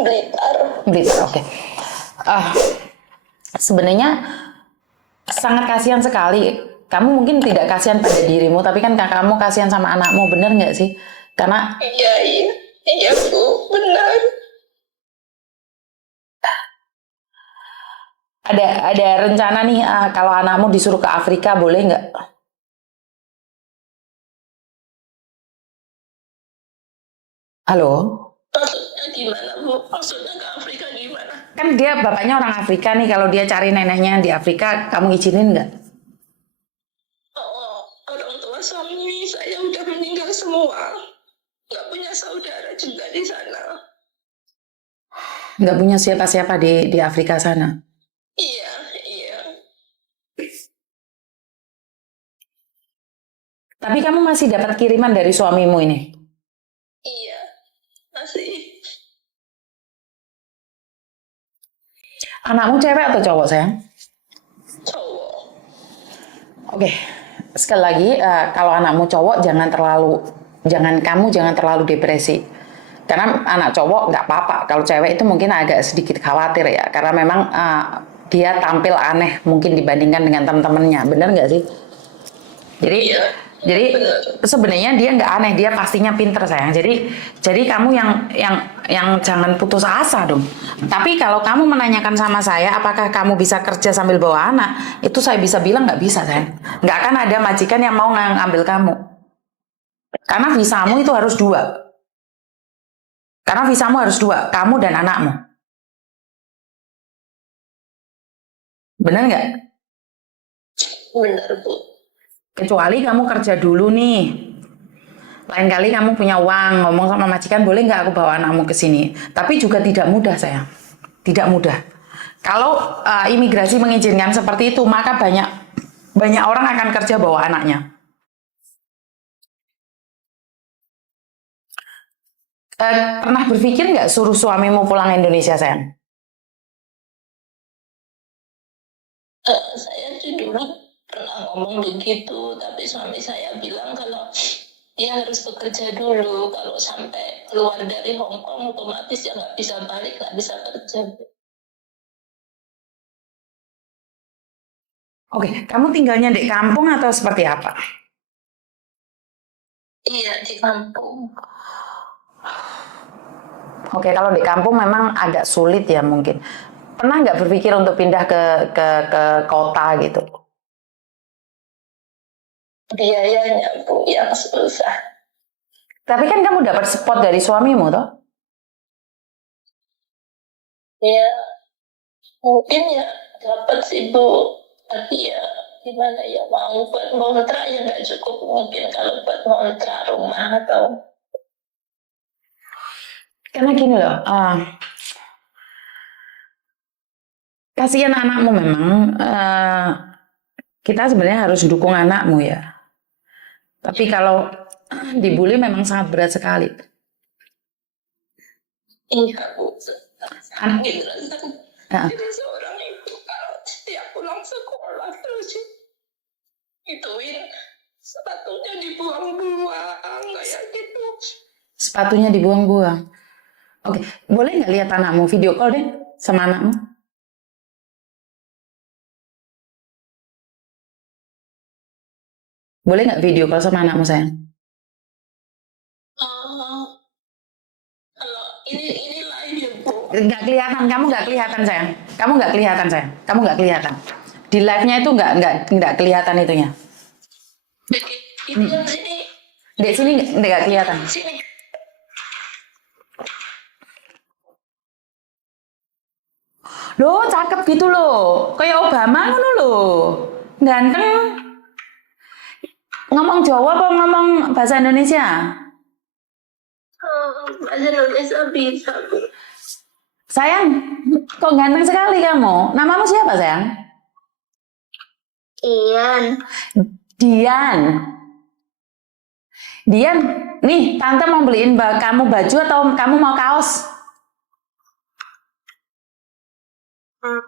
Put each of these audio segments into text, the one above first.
Blitar. Blitar, oke. Ah, sebenarnya sangat kasihan sekali. Kamu mungkin tidak kasihan pada dirimu, tapi kan kakakmu kasihan sama anakmu, bener nggak sih? Karena Iya, iya. Iya, Bu. Benar. ada rencana nih, kalau anakmu disuruh ke Afrika, boleh nggak? Halo? Maksudnya gimana, Bu? Maksudnya ke Afrika gimana? Kan dia bapaknya orang Afrika nih, kalau dia cari neneknya di Afrika, kamu izinin nggak? Oh, orang tua suami saya udah meninggal semua. Nggak punya saudara juga di sana. Nggak punya siapa-siapa di Afrika sana. Iya, iya. Tapi kamu masih dapat kiriman dari suamimu ini. Iya. Masih Anakmu cewek atau cowok, sayang? cowok. Oke, sekali lagi, kalau anakmu cowok jangan terlalu depresi. Karena anak cowok nggak apa-apa. Kalau cewek itu mungkin agak sedikit khawatir ya, karena memang dia tampil aneh mungkin dibandingkan dengan teman-temannya, bener nggak sih? Jadi, Iya. jadi Benar. sebenarnya dia nggak aneh, dia pastinya pinter, sayang. Jadi kamu yang jangan putus asa dong. Tapi kalau kamu menanyakan sama saya, apakah kamu bisa kerja sambil bawa anak? Itu saya bisa bilang nggak bisa, sayang. Nggak akan ada majikan yang mau ngambil kamu. Karena visamu itu harus dua. Karena visamu harus dua, kamu dan anakmu. Bener nggak? Benar, Bu. Kecuali kamu kerja dulu nih. Lain kali kamu punya uang, ngomong sama majikan, boleh nggak aku bawa anakmu ke sini? Tapi juga tidak mudah, sayang. Tidak mudah. Kalau imigrasi mengizinkan seperti itu, maka banyak orang akan kerja bawa anaknya. Pernah berpikir nggak suruh suamimu pulang Indonesia, sayang? Saya sih dulu pernah ngomong begitu, tapi suami saya bilang kalau dia harus bekerja dulu. Kalau sampai keluar dari Hong Kong, otomatis dia nggak bisa balik, nggak bisa kerja. Oke, kamu tinggalnya di kampung atau seperti apa? Iya, di kampung. Oke, kalau di kampung memang agak sulit ya mungkin. Pernah nggak berpikir untuk pindah ke kota gitu? Biayanya, Bu, yang susah. Tapi kan kamu dapat support dari suamimu toh? Ya, mungkin ya dapat sih, Bu. Tapi ya gimana ya, mau buat ngontrak ya nggak cukup mungkin kalau buat ngontrak rumah atau Karena gini loh, kasihan anakmu memang. Kita sebenarnya harus dukung anakmu ya. Tapi kalau dibully memang sangat berat sekali. iya, Bu. An- Sakit rasanya. Ya. Jadi seorang ibu kalau setiap pulang sekolah terus ituin sepatunya dibuang-buang kayak gitu. Sepatunya dibuang-buang. Oke, boleh nggak lihat anakmu? Video call deh sama anakmu. Boleh nggak video call sama anakmu, sayang? Oh, kalau ini lain ya, Bu. Nggak kelihatan, kamu nggak kelihatan, sayang. Kamu nggak kelihatan, sayang. Kamu nggak kelihatan. Di live-nya itu nggak kelihatan itunya. Itu yang sini. Di sini nggak kelihatan. Sini. Loh, cakep gitu loh. Kayak Obama ngono loh. Ganteng. Ngomong Jawa apa ngomong bahasa Indonesia? Bahasa Indonesia bisa, Bu. Sayang, kok ganteng sekali kamu. Namamu siapa, sayang? Ian. Dian. Dian, nih tante mau beliin kamu baju atau kamu mau kaos?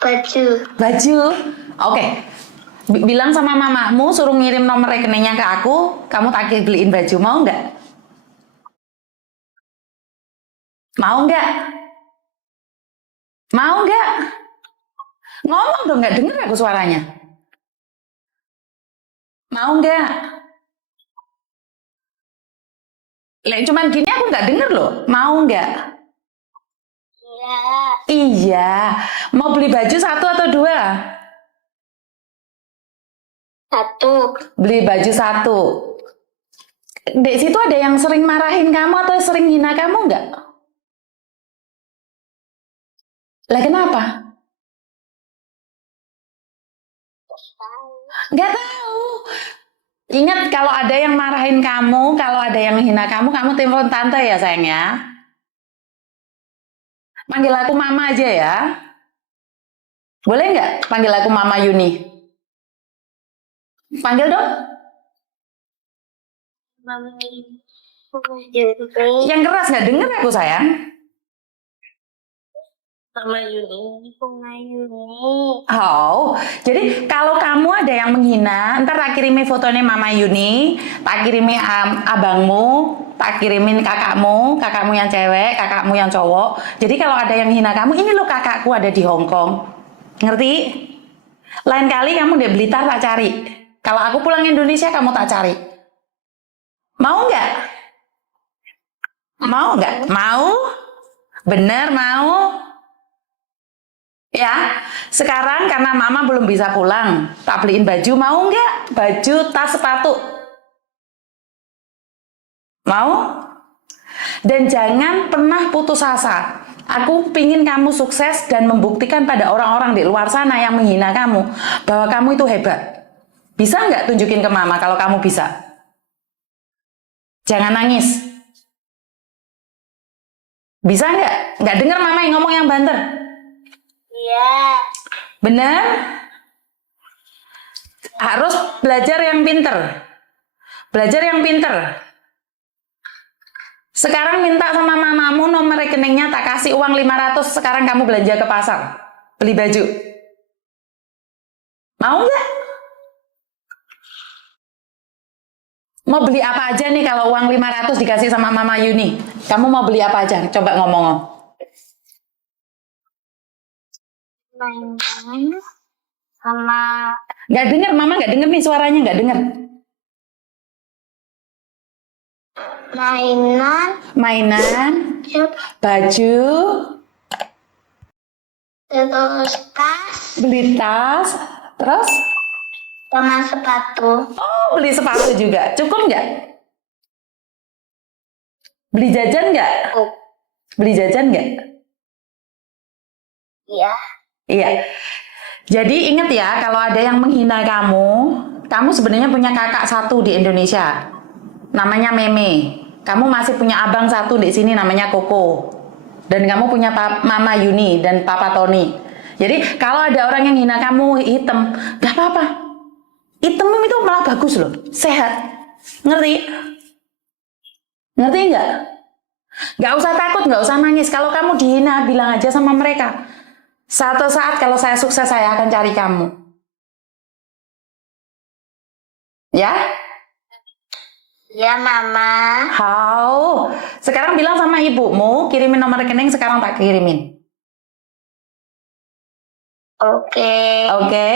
Baju. Baju. Oke. Bilang sama mamamu suruh ngirim nomor rekeningnya ke aku, kamu tak beliin baju, mau nggak? Mau nggak? Mau nggak? Ngomong dong, nggak denger aku suaranya. Mau nggak? Lek cuman gini aku nggak denger loh. Mau nggak? Iya. Iya. Mau beli baju 1 atau 2? 1. Beli baju 1. Di situ ada yang sering marahin kamu atau sering hina kamu nggak? Lah kenapa? Nggak tahu. Ingat kalau ada yang marahin kamu, kalau ada yang hina kamu, kamu telepon tante ya sayang ya. Panggil aku mama aja ya. Boleh nggak panggil aku Mama Yuni? Panggil dong. Mama Yuni. Yang keras nggak denger aku sayang. Mama Yuni. Mama Yuni. Oh, jadi kalau kamu ada yang menghina, ntar tak kirimin fotonya Mama Yuni, tak kirimin abangmu, tak kirimin kakakmu yang cewek, kakakmu yang cowok. Jadi kalau ada yang hina kamu, ini loh kakakku ada di Hong Kong. Ngerti? Lain kali kamu di Blitar tak cari. Kalau aku pulang Indonesia kamu tak cari. Mau nggak? Mau nggak? Mau? Bener mau? Ya, sekarang karena mama belum bisa pulang, tak beliin baju, mau nggak? Baju, tas, sepatu. Mau? Dan jangan pernah putus asa. Aku pingin kamu sukses dan membuktikan pada orang-orang di luar sana yang menghina kamu bahwa kamu itu hebat. Bisa nggak tunjukin ke mama kalau kamu bisa? Jangan nangis. Bisa nggak? Nggak dengar mama yang ngomong yang banter? Iya. Bener? Harus belajar yang pinter. Belajar yang pinter. Sekarang minta sama mamamu nomor rekeningnya, tak kasih uang 500, sekarang kamu belanja ke pasar. Beli baju. Mau nggak? Mau beli apa aja nih kalau uang 500 dikasih sama Mama Yuni? Kamu mau beli apa aja? Coba ngomong. Mainan sama Nggak denger, Mama nggak denger nih suaranya, nggak denger. Mainan, baju, terus tas beli tas, terus sama sepatu. oh beli sepatu juga. Cukup nggak? Beli jajan nggak? Oh, Beli jajan nggak? iya. Iya. Jadi ingat ya, kalau ada yang menghina kamu sebenarnya punya kakak 1 di Indonesia, namanya Meme. Kamu masih punya abang 1 di sini namanya Koko. Dan kamu punya Mama Yuni dan Papa Tony. Jadi kalau ada orang yang hina kamu hitam, gak apa-apa. Hitam itu malah bagus loh, sehat. Ngerti? Ngerti nggak? Nggak usah takut, nggak usah nangis. Kalau kamu dihina, bilang aja sama mereka. Suatu saat kalau saya sukses, saya akan cari kamu. Ya? Ya, Mama. How? Sekarang bilang sama ibumu, kirimin nomor rekening, sekarang tak kirimin. Oke. Oke.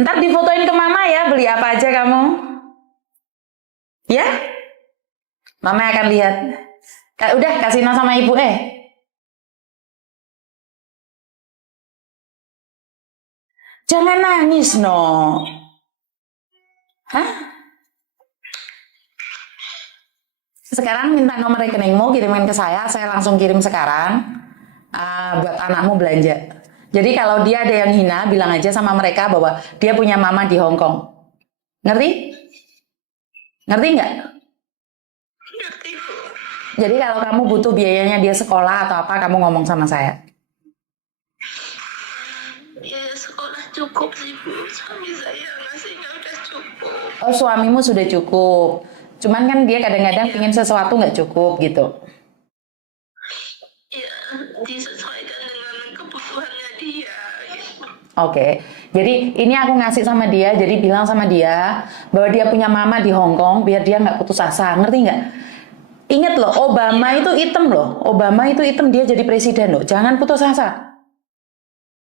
Ntar difotoin ke mama ya, beli apa aja kamu. Ya? Mama akan lihat. Udah, kasih nama sama ibu Jangan nangis, no. Hah? Sekarang minta nomor rekeningmu, kirimin ke saya langsung kirim sekarang. Buat anakmu belanja. Jadi kalau dia ada yang hina, bilang aja sama mereka bahwa dia punya mama di Hong Kong. Ngerti? Ngerti nggak? Ngerti, Bu. Jadi kalau kamu butuh biayanya dia sekolah atau apa, kamu ngomong sama saya. Ya, sekolah cukup sih, Bu. Suami saya ngasihnya udah cukup. Oh, suamimu sudah cukup. Cuman kan dia kadang-kadang pingin sesuatu nggak cukup gitu. Ya, disesuaikan dengan kebutuhannya dia. Gitu. Oke, jadi ini aku ngasih sama dia, jadi bilang sama dia bahwa dia punya mama di Hong Kong biar dia nggak putus asa, ngerti nggak? Ingat loh, Obama itu hitam loh, Obama itu hitam, dia jadi presiden loh, jangan putus asa.